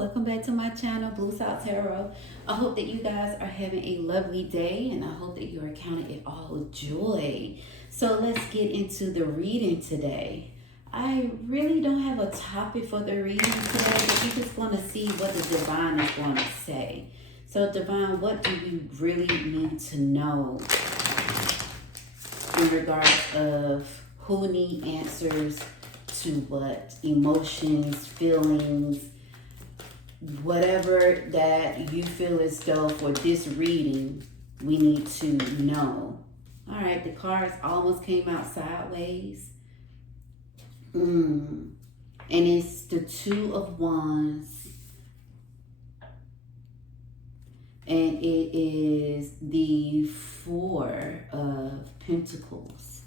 welcome back to my channel, Blue Salt Tarot. I hope that you guys are having a lovely day, and I hope that you are counting it all joy. So let's get into the reading today. I really don't have a topic for the reading today, but you're just going to see what the divine is going to say. So divine, what do you really need to know in regards of who need answers to what? Emotions, feelings, whatever that you feel as though for this reading we need to know. All right, the cards almost came out sideways. And it's the Two of Wands, and it is the Four of Pentacles.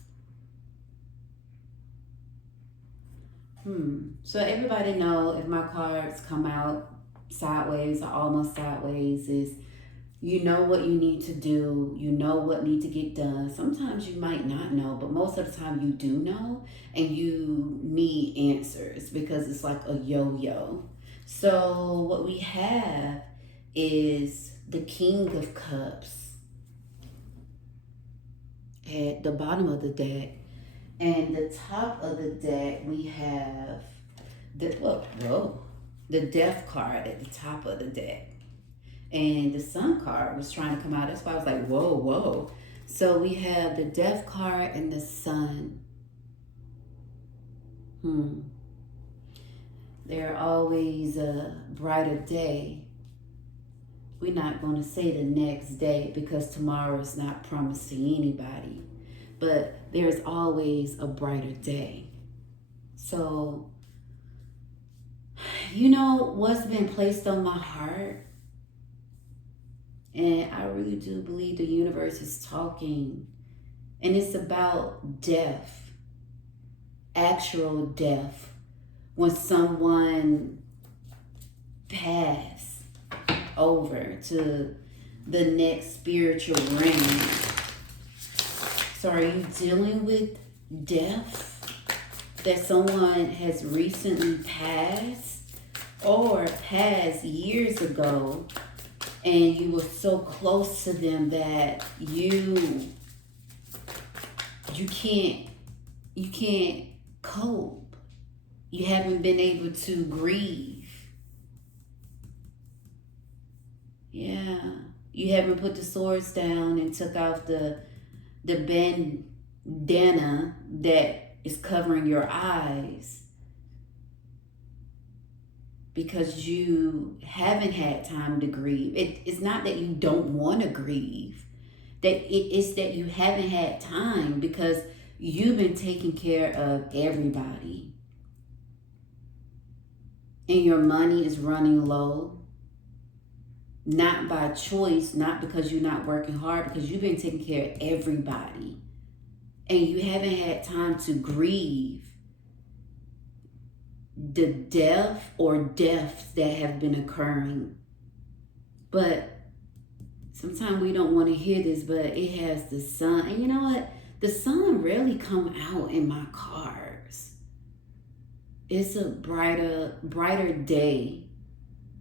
So everybody know, if my cards come out sideways or almost sideways, is you know what you need to do, you know what needs to get done. Sometimes you might not know, but most of the time you do know, and you need answers because it's like a yo-yo. So what we have is the King of Cups at the bottom of the deck. And the top of the deck, we have the Death card at the top of the deck. And the Sun card was trying to come out. That's why I was like, whoa. So we have the Death card and the Sun. There's always a brighter day. We're not going to say the next day because tomorrow is not promised to anybody. But there's always a brighter day. So, you know what's been placed on my heart? And I really do believe the universe is talking. And it's about death. Actual death. When someone passes over to the next spiritual realm. So are you dealing with death? That someone has recently passed or passed years ago, and you were so close to them that you can't cope. You haven't been able to grieve. Yeah. You haven't put the swords down and took out the bandana that is covering your eyes because you haven't had time to grieve. It's not that you don't want to grieve. It's that you haven't had time because you've been taking care of everybody. And your money is running low. Not by choice, not because you're not working hard, because you've been taking care of everybody. And you haven't had time to grieve the death or deaths that have been occurring. But sometimes we don't want to hear this, but it has the sun. And you know what? The sun rarely come out in my cards. It's a brighter day,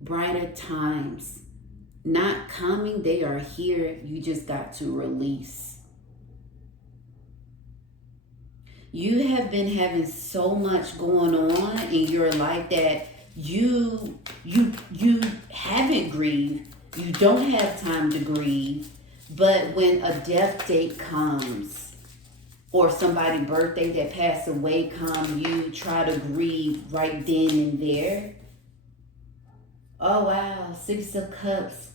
brighter times. Not coming, they are here. You just got to release. You have been having so much going on in your life that you haven't grieved. You don't have time to grieve. But when a death date comes or somebody's birthday that passed away comes, you try to grieve right then and there. Oh wow, Six of Cups.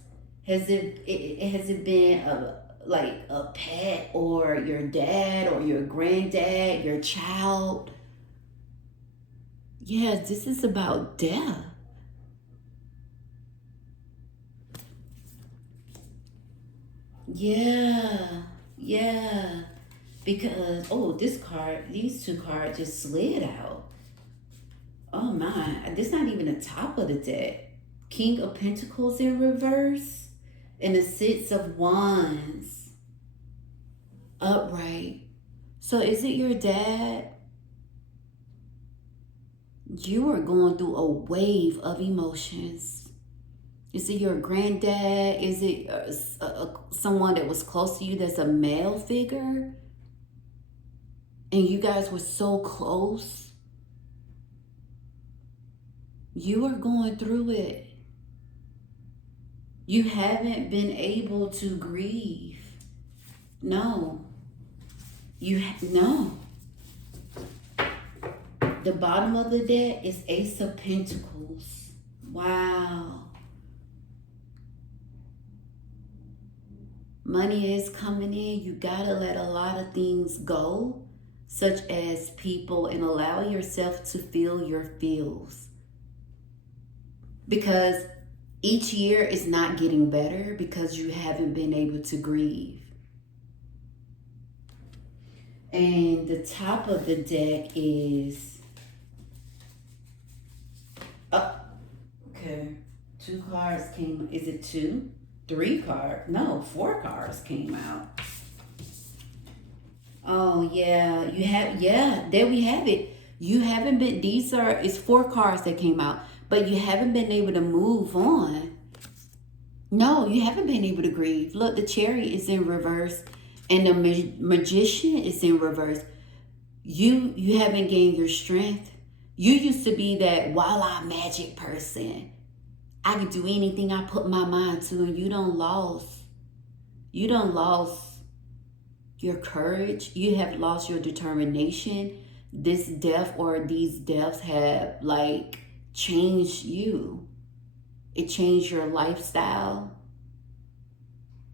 Has it been like a pet or your dad or your granddad, your child? Yes, this is about death. Yeah. Because, these two cards just slid out. Oh my, this is not even the top of the deck. King of Pentacles in reverse. And the Six of Wands upright. So is it your dad? You are going through a wave of emotions. Is it your granddad? Is it someone that was close to you that's a male figure? And you guys were so close. You are going through it. You haven't been able to grieve. No. No. The bottom of the deck is Ace of Pentacles. Wow. Money is coming in. You gotta let a lot of things go, such as people, and allow yourself to feel your feels. Because each year is not getting better because you haven't been able to grieve. And the top of the deck is... Oh, okay. 2 cards came. Is it 2? 3 cards? No, 4 cards came out. Oh yeah, you have. Yeah, there we have it. You haven't been. It's 4 cards that came out, but you haven't been able to move on. No, you haven't been able to grieve. Look, the Chariot is in reverse, and the Magician is in reverse. You haven't gained your strength. You used to be that wild-eyed magic person. I can do anything I put my mind to, and you done lost. You done lost your courage. You have lost your determination. This death or these deaths have like changed you. It changed your lifestyle.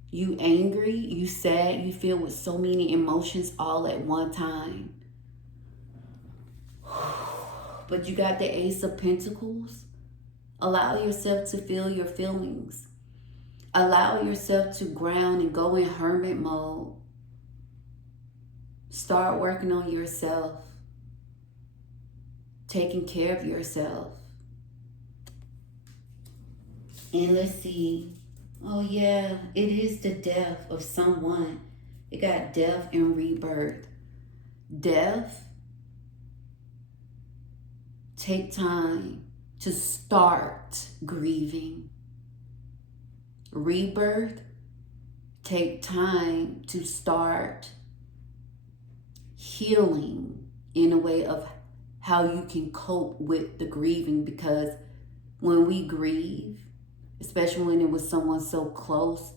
You angry, you sad, you feel with so many emotions all at one time. But you got the Ace of Pentacles. Allow yourself to feel your feelings. Allow yourself to ground and go in hermit mode. Start working on yourself. Taking care of yourself. And let's see. Oh yeah, it is the death of someone. It got death and rebirth. Death. Take time to start grieving. Rebirth, take time to start healing in a way of how you can cope with the grieving. Because when we grieve, especially when it was someone so close,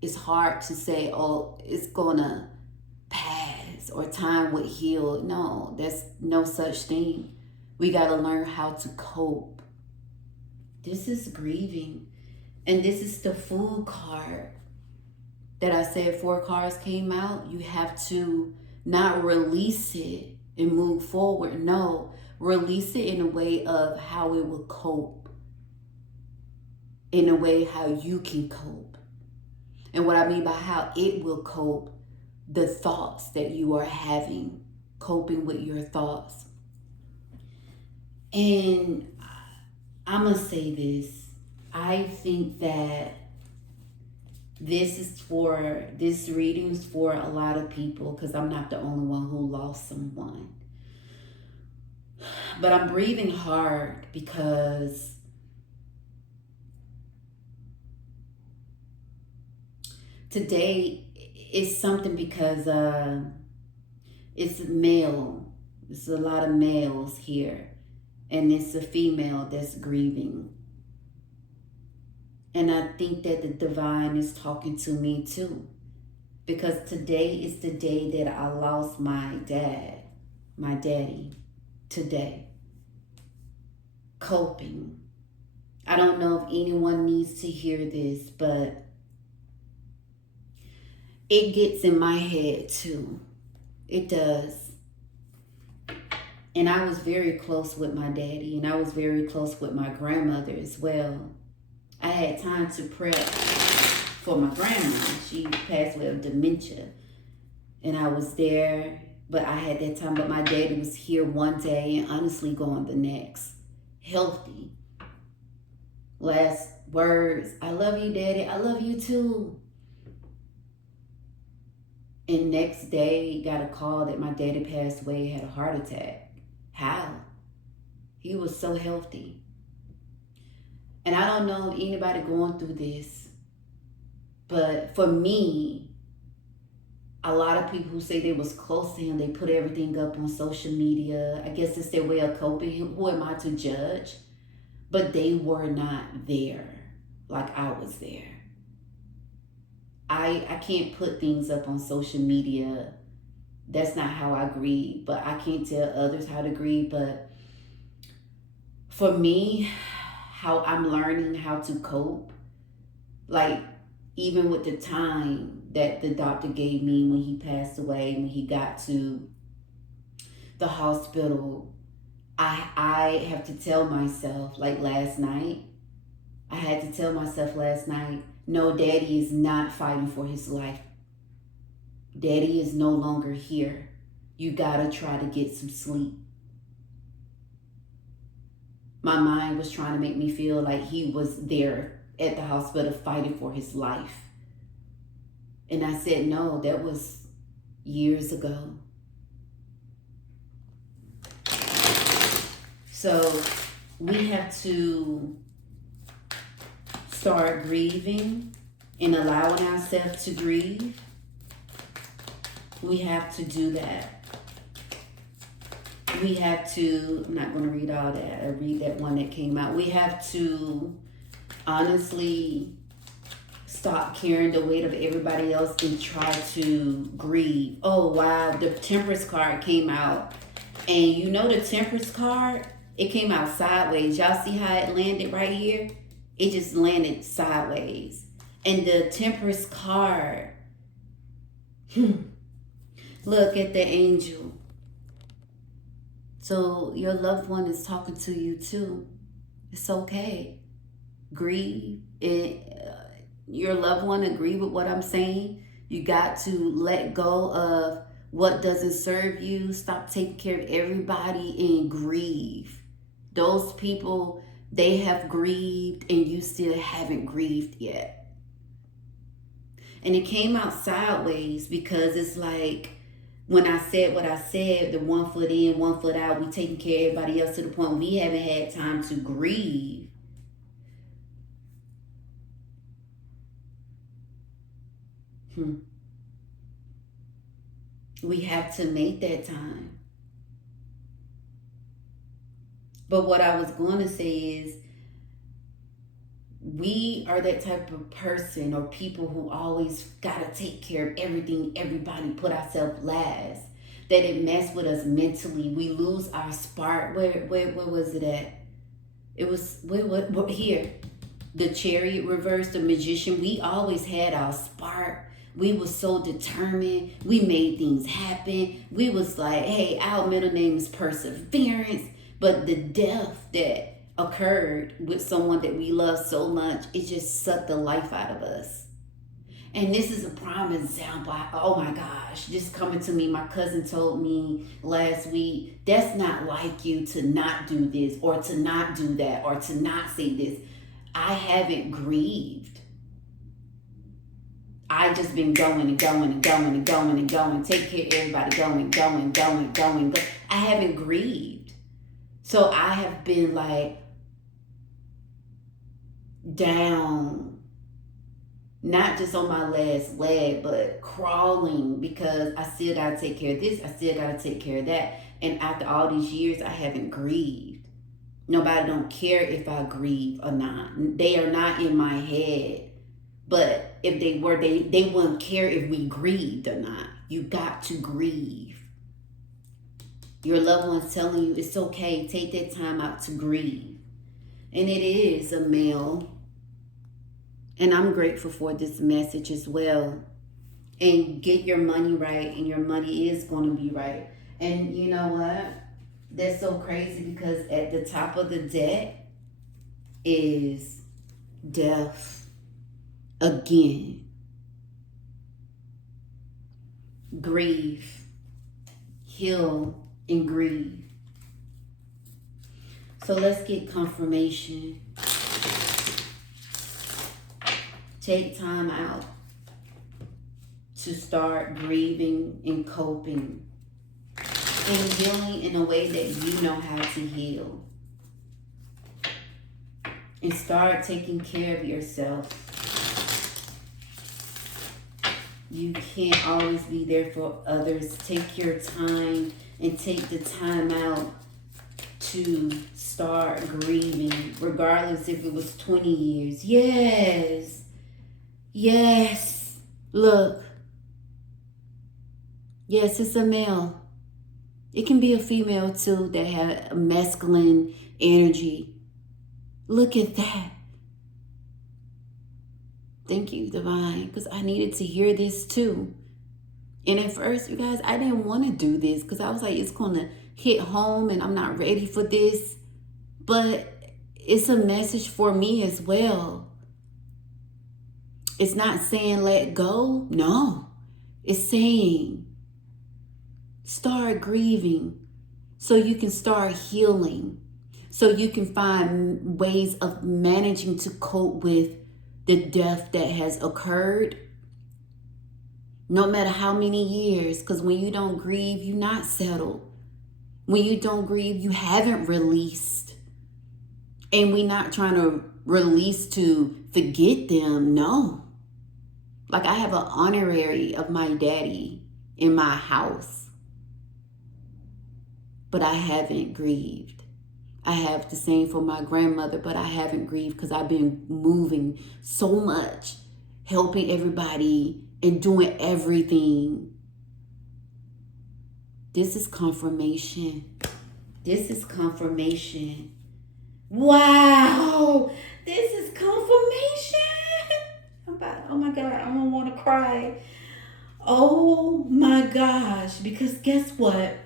it's hard to say, oh, it's gonna pass or time would heal. No, there's no such thing. We got to learn how to cope. This is grieving. And this is the Fool card that I said 4 cards came out. You have to not release it and move forward. No, release it in a way of how it will cope. In a way how you can cope. And what I mean by how it will cope, the thoughts that you are having, coping with your thoughts. And I'm going to say this. I think that this reading is for a lot of people, because I'm not the only one who lost someone. But I'm breathing hard because today is something, because it's male. There's a lot of males here. And it's a female that's grieving. And I think that the divine is talking to me too. Because today is the day that I lost my daddy, today. Coping. I don't know if anyone needs to hear this, but it gets in my head too. It does. And I was very close with my daddy, and I was very close with my grandmother as well. I had time to prep for my grandma. She passed away of dementia. And I was there, but I had that time. But my daddy was here one day and honestly gone the next. Healthy. Last words, I love you, Daddy. I love you too. And next day, got a call that my daddy passed away, had a heart attack. How? He was so healthy. And I don't know anybody going through this, but for me, a lot of people who say they was close to him, they put everything up on social media. I guess it's their way of coping. Who am I to judge? But they were not there like I was there. I can't put things up on social media. That's not how I grieve. But I can't tell others how to grieve. But for me, how I'm learning how to cope, like even with the time that the doctor gave me when he passed away, when he got to the hospital, I have to tell myself, like last night, I had to tell myself last night, no, Daddy is not fighting for his life. Daddy is no longer here. You gotta try to get some sleep. My mind was trying to make me feel like he was there at the hospital fighting for his life. And I said, no, that was years ago. So we have to start grieving and allowing ourselves to grieve. We have to do that. We have to, I'm not going to read all that. I read that one that came out. We have to honestly stop carrying the weight of everybody else and try to grieve. Oh, wow. The Temperance card came out. And you know the Temperance card? It came out sideways. Y'all see how it landed right here? It just landed sideways. And the Temperance card, look at the angel. So your loved one is talking to you too. It's okay. Grieve. Your loved one agree with what I'm saying. You got to let go of what doesn't serve you. Stop taking care of everybody and grieve. Those people, they have grieved and you still haven't grieved yet. And it came out sideways because it's like, when I said what I said, the 1 foot in, 1 foot out, we taking care of everybody else to the point we haven't had time to grieve. We have to make that time. But what I was going to say is, we are that type of person or people who always got to take care of everything, everybody, put ourselves last. That it mess with us mentally. We lose our spark. Where was it at? It was, where, here. The Chariot reverse, the Magician. We always had our spark. We was so determined. We made things happen. We was like, hey, our middle name is Perseverance. But the death that occurred with someone that we love so much, it just sucked the life out of us. And this is a prime example. Oh my gosh, this coming to me. My cousin told me last week, that's not like you to not do this or to not do that or to not say this. I haven't grieved. I just been going and going and going and going and going. Take care of everybody, going. I haven't grieved. So I have been like down, not just on my last leg, but crawling because I still got to take care of this. I still got to take care of that. And after all these years, I haven't grieved. Nobody don't care if I grieve or not. They are not in my head. But if they were, they wouldn't care if we grieved or not. You got to grieve. Your loved one's telling you it's okay. Take that time out to grieve. And it is a male. And I'm grateful for this message as well. And get your money right, and your money is going to be right. And you know what? That's so crazy because at the top of the deck is death. Again. Grieve. Heal and grieve. So let's get confirmation. Take time out to start grieving and coping and healing in a way that you know how to heal. and start taking care of yourself. You can't always be there for others. Take your time and take the time out to start grieving, regardless if it was 20 years. Yes. Yes. Look. Yes, it's a male. It can be a female too that have a masculine energy. Look at that. Thank you, Divine, because I needed to hear this too. And at first, you guys, I didn't want to do this because I was like, it's going to hit home and I'm not ready for this. But it's a message for me as well. It's not saying let go. No. It's saying start grieving so you can start healing. So you can find ways of managing to cope with the death that has occurred. No matter how many years, because when you don't grieve, you're not settled. When you don't grieve, you haven't released. And we're not trying to release to forget them, no. Like I have an honorary of my daddy in my house, but I haven't grieved. I have the same for my grandmother, but I haven't grieved because I've been moving so much, helping everybody and doing everything. This is confirmation. This is confirmation. Wow. This is confirmation. Oh my God, I don't want to cry. Oh my gosh. Because guess what?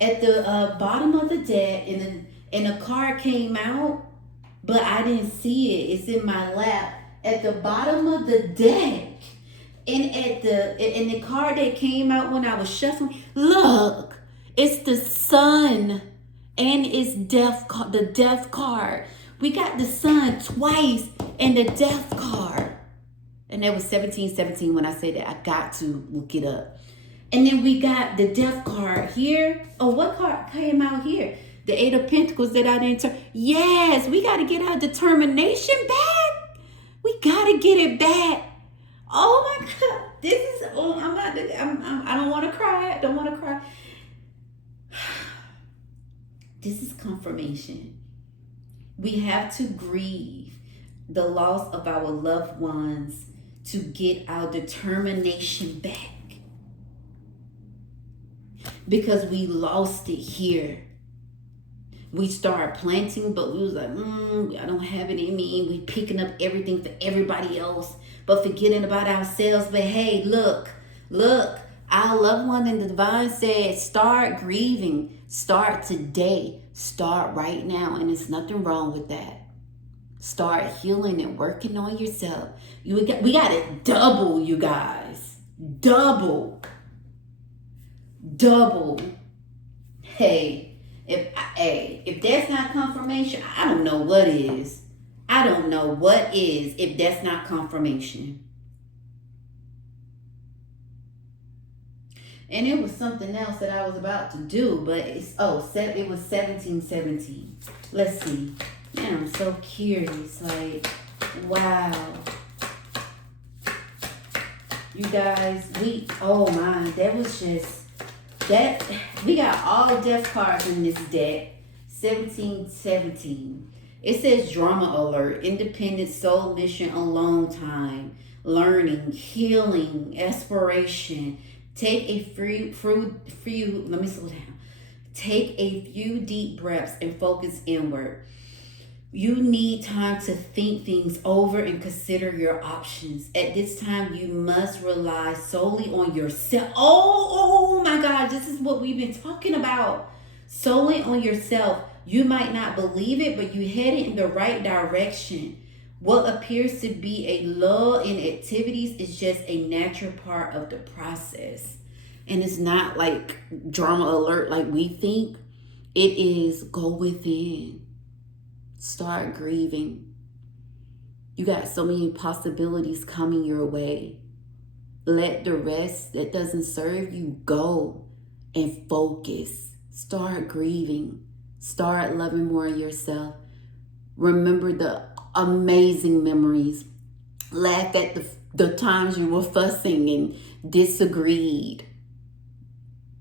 At the bottom of the deck, and a card came out, but I didn't see it. It's in my lap. At the bottom of the deck, and the card that came out when I was shuffling, look, it's the sun, and it's the death card. We got the sun twice and the death card, and that was 1717 when I said that. I got to look it up. And then we got the death card here. Oh, what card came out here? The Eight of Pentacles that I didn't turn. Yes, we got to get our determination back. We got to get it back. Oh my God. This is, oh, I don't want to cry. I don't want to cry. This is confirmation. We have to grieve the loss of our loved ones to get our determination back. Because we lost it here. We started planting, but we was like, I don't have it in me. We picking up everything for everybody else, but forgetting about ourselves. But hey, look, our loved one in the divine said, start grieving. Start today. Start right now. And there's nothing wrong with that. Start healing and working on yourself. We got it double, you guys. Double. Hey, if that's not confirmation, I don't know what is. I don't know what is if that's not confirmation. And it was something else that I was about to do, but it was 1717. Let's see. Man, I'm so curious. Like, wow. You guys, that was just that. We got all death cards in this deck. 1717. It says drama alert, independent soul mission, alone time, learning, healing, aspiration. Take a few. Let me slow down. Take a few deep breaths and focus inward. You need time to think things over and consider your options. At this time, you must rely solely on yourself. Oh my God, this is what we've been talking about. Solely on yourself. You might not believe it, but you're headed in the right direction. What appears to be a lull in activities is just a natural part of the process. And it's not like drama alert like we think. It is go within. Start grieving. You got so many possibilities coming your way. Let the rest that doesn't serve you go and focus. Start grieving. Start loving more of yourself. Remember the amazing memories. Laugh at the times you were fussing and disagreed.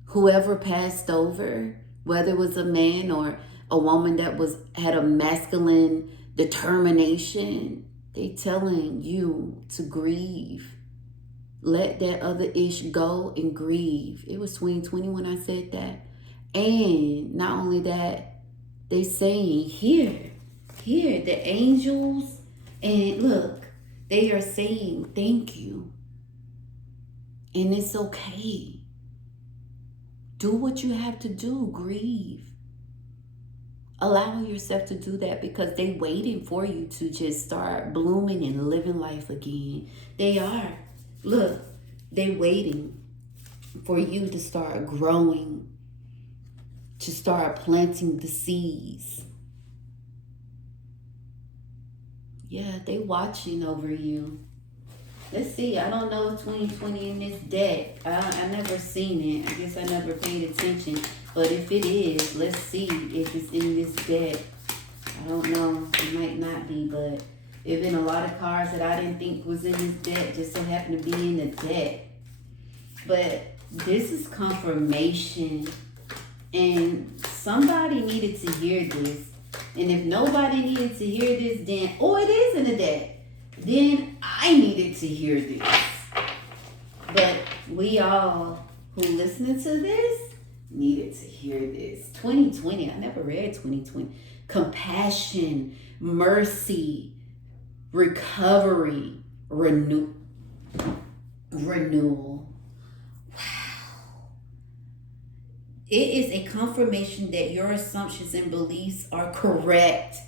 Whoever passed over, whether it was a man or a woman that had a masculine determination, they telling you to grieve. Let that other ish go and grieve. It was 2020 when I said that. And not only that, they saying, here, the angels, and look, they are saying thank you. And it's okay. Do what you have to do. Grieve. Allow yourself to do that, because they waiting for you to just start blooming and living life again. They are. Look, they waiting for you to start growing, to start planting the seeds. Yeah, they watching over you. Let's see. I don't know 2020 in this deck. I never seen it. I guess I never paid attention. But if it is, let's see if it's in this deck. I don't know. It might not be, but there's been a lot of cards that I didn't think was in this deck just so happened to be in the deck. But this is confirmation. And somebody needed to hear this. And if nobody needed to hear this, then, it is in the deck. Then I needed to hear this. But we all who listening to this needed to hear this. 2020, I never read 2020. Compassion, mercy, recovery, renewal. Wow. It is a confirmation that your assumptions and beliefs are correct.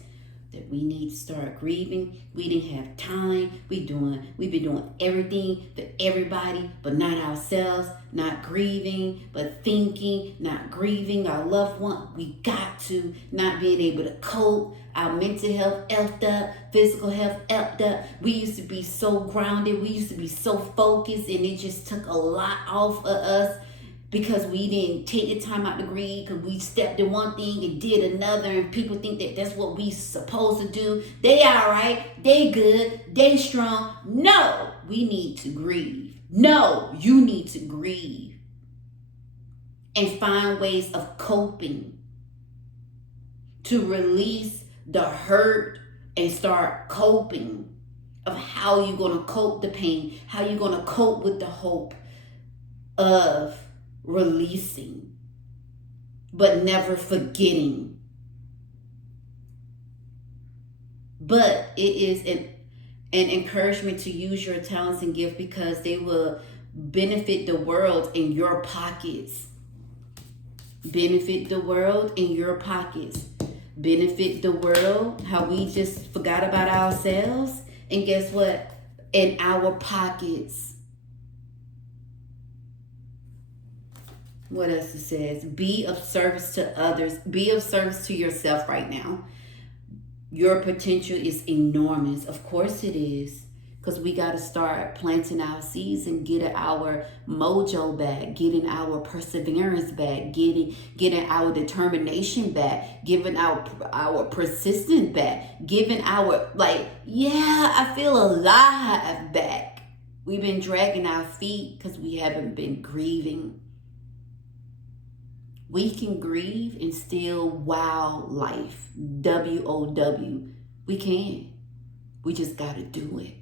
That we need to start grieving. We didn't have time. We've been doing everything for everybody, but not ourselves. Not grieving, but thinking. Not grieving our loved one. We got to. Not being able to cope. Our mental health effed up. Physical health effed up. We used to be so grounded. We used to be so focused, and it just took a lot off of us. Because we didn't take the time out to grieve, because we stepped in one thing and did another, and people think that that's what we supposed to do. They all right, they good, they strong. No, we need to grieve. No, you need to grieve. And find ways of coping. To release the hurt and start coping. Of how you're going to cope the pain. How you're going to cope with the hope of releasing, but never forgetting. But it is an encouragement to use your talents and gifts, because they will benefit the world in your pockets. Benefit the world in your pockets. Benefit the world, how we just forgot about ourselves, and guess what? In our pockets. What else it says? Be of service to others. Be of service to yourself right now. Your potential is enormous. Of course it is. Because we got to start planting our seeds and getting our mojo back. Getting our perseverance back. Getting our determination back. Giving our persistence back. Giving our, I feel alive back. We've been dragging our feet because we haven't been grieving. We can grieve and still wow life. WOW. We can. We just got to do it.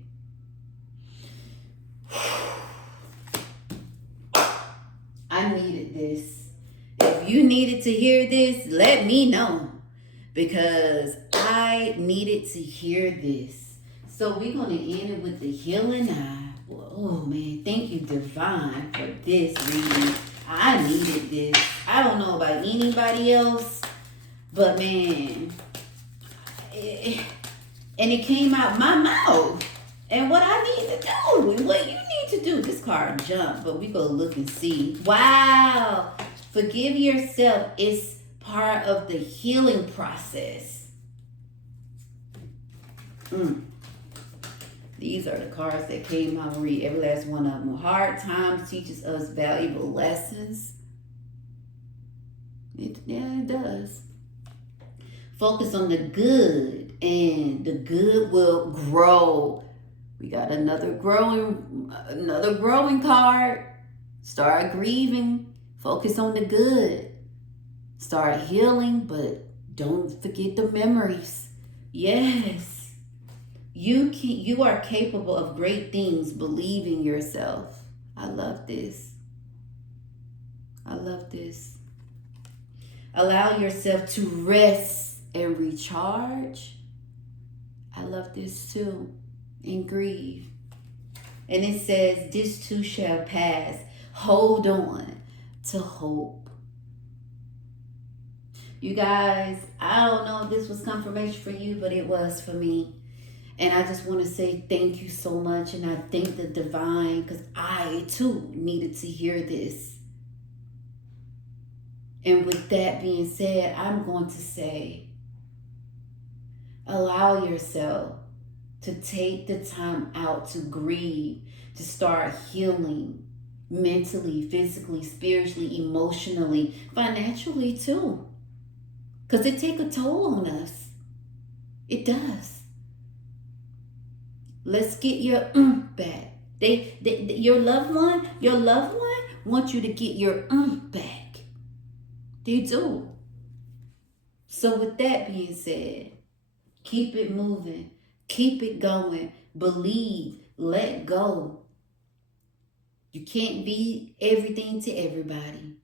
I needed this. If you needed to hear this, let me know. Because I needed to hear this. So we're going to end it with the healing eye. Oh, man. Thank you, Divine, for this reading. I needed this. I don't know about anybody else, but man, and it came out my mouth. And what I need to do, and what you need to do. This card jumped, but we go look and see. Wow. Forgive yourself. It's part of the healing process. These are the cards that came out. I'll read every last one of them. Hard times teaches us valuable lessons. It does. Focus on the good and the good will grow. We got another growing card. Start grieving. Focus on the good. Start healing, but don't forget the memories. Yes. You are capable of great things. Believe in yourself. I love this. I love this. Allow yourself to rest and recharge. I love this too. And grieve. And it says, this too shall pass. Hold on to hope. You guys, I don't know if this was confirmation for you, but it was for me. And I just want to say thank you so much. And I thank the divine, because I too needed to hear this. And with that being said, I'm going to say, allow yourself to take the time out to grieve, to start healing mentally, physically, spiritually, emotionally, financially too. Because it takes a toll on us. It does. Let's get your back. Your loved one wants you to get your back. They do. So with that being said, keep it moving. Keep it going. Believe. Let go. You can't be everything to everybody.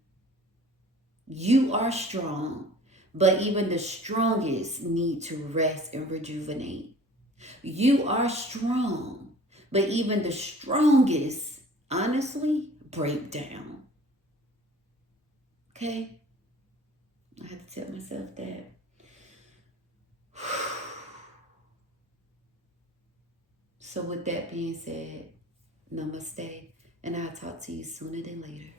You are strong, but even the strongest need to rest and rejuvenate. You are strong, but even the strongest, honestly, break down. Okay? I have to tell myself that. So with that being said, namaste, and I'll talk to you sooner than later.